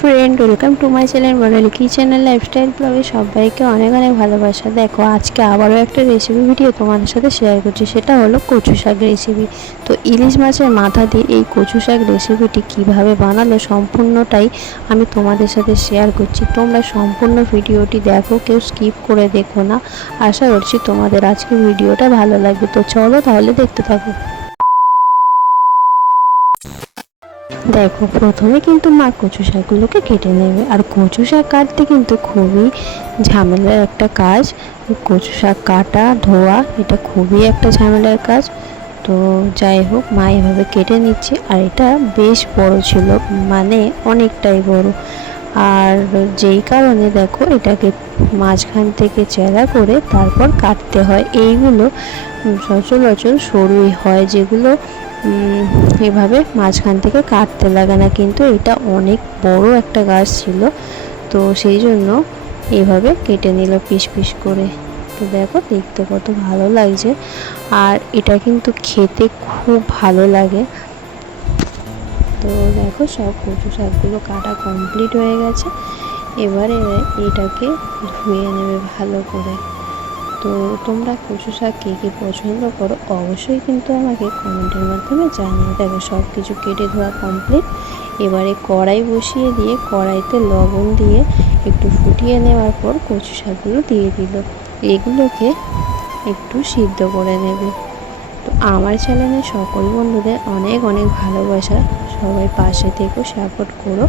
Friend welcome to my channel Bonali কিচেনের lifestyle ব্লগে সবাইকে অনেক অনেক ভালোবাসা। দেখো, আজকে আবারও একটা রেসিপি ভিডিও তোমাদের সাথে শেয়ার করছি, সেটা হলো কচু শাক রেসিপি তো ইলিশ মাছের মাথা দিয়ে এই কচু শাক রেসিপিটি কীভাবে বানালো সম্পূর্ণটাই আমি তোমাদের সাথে শেয়ার করছি। তোমরা সম্পূর্ণ ভিডিওটি দেখো, কেউ স্কিপ করে দেখো না। আশা করছি তোমাদের আজকে ভিডিওটা ভালো লাগবে। তো চলো তাহলে দেখতে থাকো। দেখো, প্রথমে কিন্তু মা কচু শাকগুলোকে কেটে নেবে। আর কচু শাক কাটতে কিন্তু খুবই ঝামেলার একটা কাজ। কচু শাক কাটা, ধোয়া, এটা খুবই একটা ঝামেলার কাজ। তো যাই হোক, মা এভাবে কেটে নিচ্ছে। আর এটা বেশ বড় ছিল মানে অনেকটাই বড়। আর যেই কারণে দেখো, এটাকে মাঝখান থেকে চেরা করে তারপর কাটতে হয়। এইগুলো সচরাচর সরুই হয়, যেগুলো এভাবে মাঝখান থেকে কাটতে লাগে না, কিন্তু এটা অনেক বড় একটা গাছ ছিল। তো সেই জন্য এভাবে কেটে নিল পিস পিস করে। তো দেখো, দেখতে কত ভালো লাগছে। আর এটা কিন্তু খেতে খুব ভালো লাগে। তো দেখো, সব কচু শাকগুলো কাটা কমপ্লিট হয়ে গেছে। এবারে এটাকে ধুয়ে নেবে ভালো করে। তো তোমরা কচু শাক কে কে পছন্দ করো অবশ্যই কিন্তু আমাকে কমেন্টের মাধ্যমে জানিয়ে দেবে। সব কিছু কেটে ধোয়া কমপ্লিট এবারে কড়াই বসিয়ে দিয়ে কড়াইতে লবণ দিয়ে একটু ফুটিয়ে নেওয়ার পর কচু শাকগুলো দিয়ে দিল। এগুলোকে একটু সিদ্ধ করে নেবে। তো আমার চ্যানেলে সকল বন্ধুদের অনেক অনেক ভালোবাসা। সবাই পাশে থেকো সাপোর্ট করো।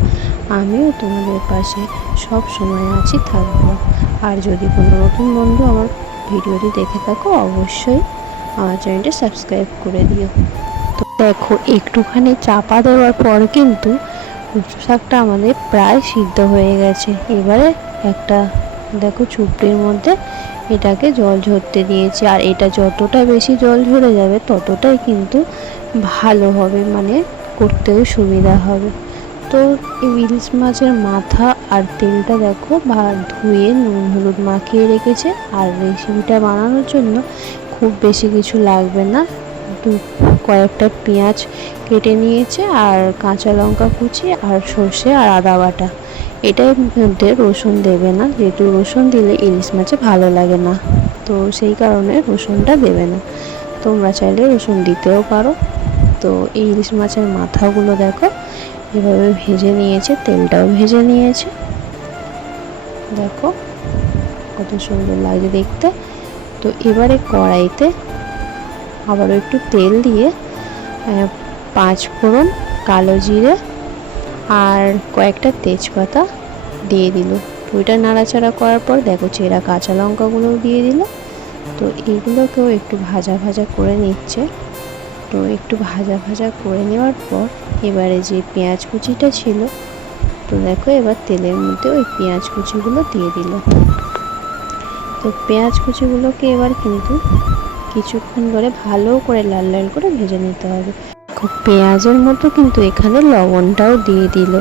আমিও তোমাদের পাশে সব সময় আছি, থাকব। আর যদি কোনো নতুন বন্ধু আমার ভিডিওটি দেখে থাকো, অবশ্যই আমার চ্যানেলটি সাবস্ক্রাইব করে দিও। তো দেখো, একটুখানি চাপা দেওয়ার পর কিন্তু শাকটা আমাদের প্রায় সিদ্ধ হয়ে গেছে। এবারে একটা, দেখো চুপড়ির মধ্যে এটাকে জল ঝরতে দিয়েছি। আর এটা যতটা বেশি জল ঝরে যাবে, ততটাই কিন্তু ভালো হবে মানে করতেও সুবিধা হবে। তো ইলিশ মাছের মাথা আর তেলটা দেখো ধুয়ে নুন হলুদ মাখিয়ে রেখেছে। আর রেসিপিটা বানানোর জন্য খুব বেশি কিছু লাগবে না। দু, কয়েকটা পেঁয়াজ কেটে নিয়েছে আর কাঁচা লঙ্কা কুচি আর সর্ষে আর আদা বাটা। এটার মধ্যে রসুন দেবে না, যেহেতু রসুন দিলে ইলিশ মাছে ভালো লাগে না। তো সেই কারণে রসুনটা দেবে না। তোমরা চাইলে রসুন দিতেও পারো। তো এই ইলিশ মাছের মাথাগুলো দেখো এভাবে ভেজে নিয়েছে, তেলটাও ভেজে নিয়েছে। দেখো, কত সুন্দর লাগছে দেখতে। তো এবারে কড়াইতে আবারও একটু তেল দিয়ে পাঁচ ফোড়ন কালো জিরে আর কয়েকটা তেজপাতা দিয়ে দিল। ওইটা নাড়াচাড়া করার পর দেখো চেরা কাঁচা লঙ্কাগুলোও দিয়ে দিল। তো এইগুলোকেও একটু ভাজা ভাজা করে নিচ্ছে। তো একটু ভাজা ভাজা করে নেওয়ার পর এবারে যে পেঁয়াজ কুচিটা ছিল, তো দেখো এবার তেলের মধ্যে ওই পেঁয়াজ কুচিগুলো দিয়ে দিল। তো পেঁয়াজ কুচিগুলোকে এবার কিন্তু কিছুক্ষণ ধরে ভালো করে লাল লাল করে ভেজে নিতে হবে। খুব পেঁয়াজের মতো কিন্তু এখানে লবণটাও দিয়ে দিল,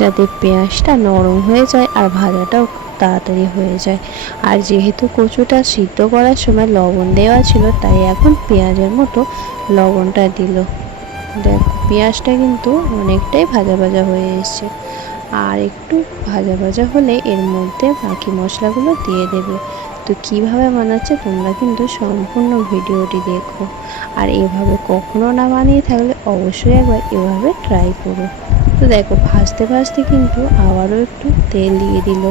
যাতে পেঁয়াজটা নরম হয়ে যায় আর ভাজাটাও তাড়াতাড়ি হয়ে যায়। আর যেহেতু কচুটা সিদ্ধ করার সময় লবণ দেওয়া ছিল, তাই এখন পেঁয়াজের মতো লবণটা দিল। দেখো, পেঁয়াজটা কিন্তু অনেকটাই ভাজা ভাজা হয়ে এসছে। আর একটু ভাজা ভাজা হলে এর মধ্যে বাকি মশলাগুলো দিয়ে দেবে। তো কীভাবে বানাচ্ছে তোমরা কিন্তু সম্পূর্ণ ভিডিওটি দেখো। আর এভাবে কখনো না বানিয়ে থাকলে অবশ্যই একবার এভাবে ট্রাই করো। তো দেখো, ভাজতে ভাজতে কিন্তু আবারও একটু তেল দিয়ে দিল।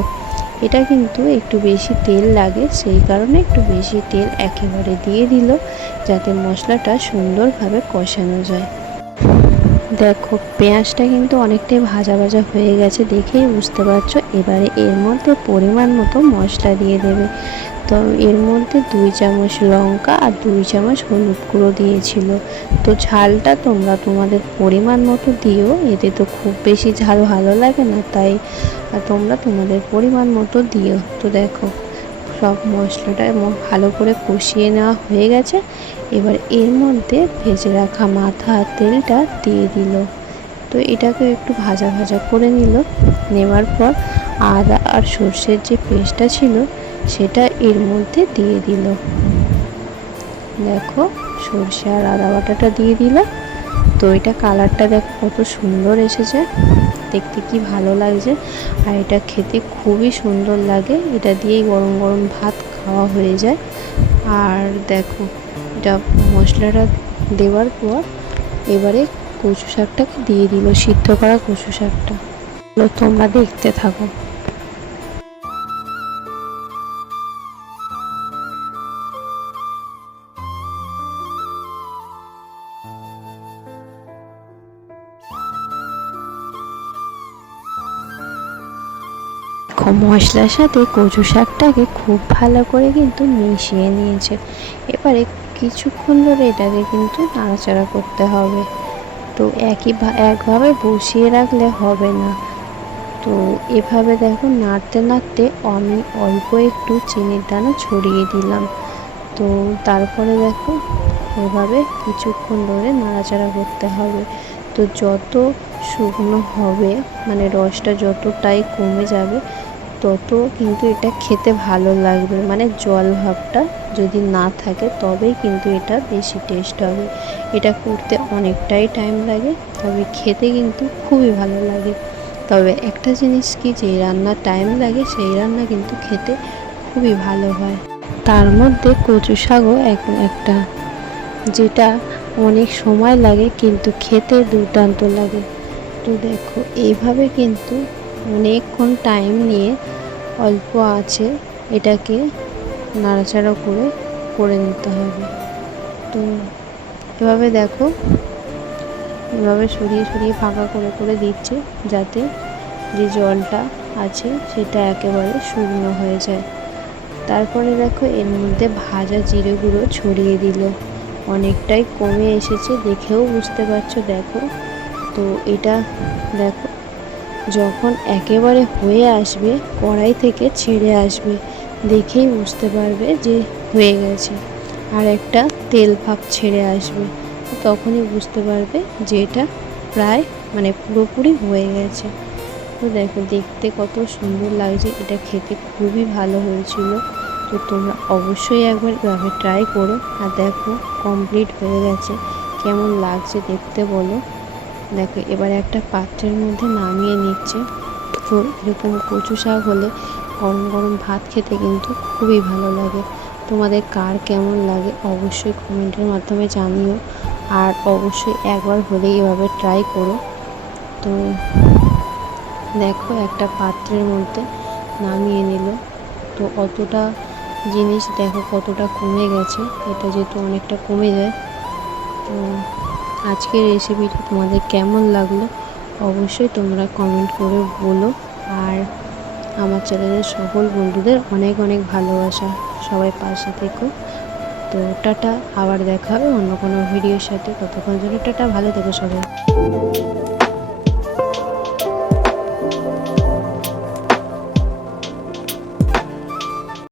এটা কিন্তু একটু বেশি তেল লাগে, সেই কারণে একটু বেশি তেল একেবারে দিয়ে দিল, যাতে মশলাটা সুন্দরভাবে কষানো যায়। দেখো, পেঁয়াজটা কিন্তু অনেকটাই ভাজা ভাজা হয়ে গেছে দেখেই বুঝতে পারছ, এবারে এর মধ্যে পরিমাণ মতো মশলা দিয়ে দেবে। তো এর মধ্যে দুই চামচ লঙ্কা আর দুই চামচ হলুদ গুঁড়ো দিয়েছিল। তো ঝালটা তোমরা তোমাদের পরিমাণ মতো দিও, এতে তো খুব বেশি ঝাল ভালো লাগে না, তাই তোমরা তোমাদের পরিমাণ মতো দিও। তো দেখো, সব মশলাটা ভালো করে কষিয়ে নেওয়া হয়ে গেছে। এবার এর মধ্যে ভেজে রাখা মাথা তেলটা দিয়ে দিল। তো এটাকে একটু ভাজা ভাজা করে নিল। নেওয়ার পর আদা আর সর্ষের যে পেস্টটা ছিল সেটা এর মধ্যে দিয়ে দিল। দেখো, সর্ষে আর আদা বাটাটা দিয়ে দিল। তো এটা কালারটা দেখো কত সুন্দর এসেছে। দেখতে কি ভালো লাগছে। আর এটা খেতে খুবই সুন্দর লাগে। এটা দিয়েই গরম গরম ভাত খাওয়া হয়ে যায়। আর দেখো, এটা মশলাটা দেওয়ার পর এবারে কচু শাকটাকে দিয়ে দিল, সিদ্ধ করা কচু শাকটা। তোমরা দেখতে থাকো। দেখো, মশলার সাথে কচু শাকটাকে খুব ভালো করে কিন্তু মিশিয়ে নিয়েছে। এবারে কিছুক্ষণ ধরে এটাকে কিন্তু নাড়াচাড়া করতে হবে। তো একই একভাবে বসিয়ে রাখলে হবে না। তো এভাবে দেখো, নাড়তে নাড়তে আমি অল্প একটু চিনির দানা ছড়িয়ে দিলাম। তো তারপরে দেখো, এভাবে কিছুক্ষণ ধরে নাড়াচাড়া করতে হবে। তো যত শুকনো হবে মানে রসটা যতটাই কমে যাবে তত কিন্তু এটা খেতে ভালো লাগবে। মানে জল ভাবটা যদি না থাকে তবেই কিন্তু এটা বেশি টেস্ট হবে। এটা করতে অনেকটাই টাইম লাগে, তবে খেতে কিন্তু খুবই ভালো লাগে। তবে একটা জিনিস কি যে রান্নার টাইম লাগে, সেই রান্না কিন্তু খেতে খুবই ভালো হয়। তার মধ্যে কচু শাকও এক একটা, যেটা অনেক সময় লাগে কিন্তু খেতে দুর্দান্ত লাগে। তো দেখো, এইভাবে কিন্তু অনেকক্ষণ টাইম নিয়ে অল্প আছে, এটাকে নাড়াচাড়া করে করে নিতে হবে। তো এভাবে দেখো, এভাবে সরিয়ে সরিয়ে ফাঁকা করে করে দিচ্ছে, যাতে যে জলটা আছে সেটা একেবারে শুকনো হয়ে যায়। তারপরে দেখো, এর মধ্যে ভাজা জিরে গুঁড়ো ছড়িয়ে দিল। অনেকটাই কমে এসেছে, দেখেও বুঝতে পারছ, দেখো। তো এটা দেখো যখন একেবারে হয়ে আসবে, কড়াই থেকে ছেড়ে আসবে, দেখেই বুঝতে পারবে যে হয়ে গেছে। আর একটা তেল ভাব ছেড়ে আসবে, তখনই বুঝতে পারবে যে এটা প্রায় মানে পুরোপুরি হয়ে গেছে। তো দেখো, দেখতে কত সুন্দর লাগছে, এটা খেতে খুবই ভালো হয়েছিল। তো তোমরা অবশ্যই একবার এভাবে ট্রাই করো। আর দেখো কমপ্লিট হয়ে গেছে। কেমন লাগছে দেখতে বলো। দেখো, এবারে একটা পাত্রের মধ্যে নামিয়ে নিচ্ছে। তো এরকম কচু শাক হলে গরম গরম ভাত খেতে কিন্তু খুবই ভালো লাগে। তোমাদের কার কেমন লাগে অবশ্যই কমেন্টের মাধ্যমে জানিও। আর অবশ্যই একবার হলেই এভাবে ট্রাই করো। তো দেখো, একটা পাত্রের মধ্যে নামিয়ে নিল। তো অতটা জিনিস দেখো কতটা কমে গেছে। এটা যেহেতু অনেকটা কমে যায়, তো আজকের রেসিপিটা তোমাদের কেমন লাগল অবশ্যই তোমরা কমেন্ট করে বলো। আর আমার চ্যানেলের সকল বন্ধুদের অনেক অনেক ভালোবাসা। সবাই পাশে থেকো। তো টাটা, আবার দেখা হবে অন্য কোনো ভিডিওর সাথে। ততক্ষণ জন্য টাটা, ভালো থেকো সবাই।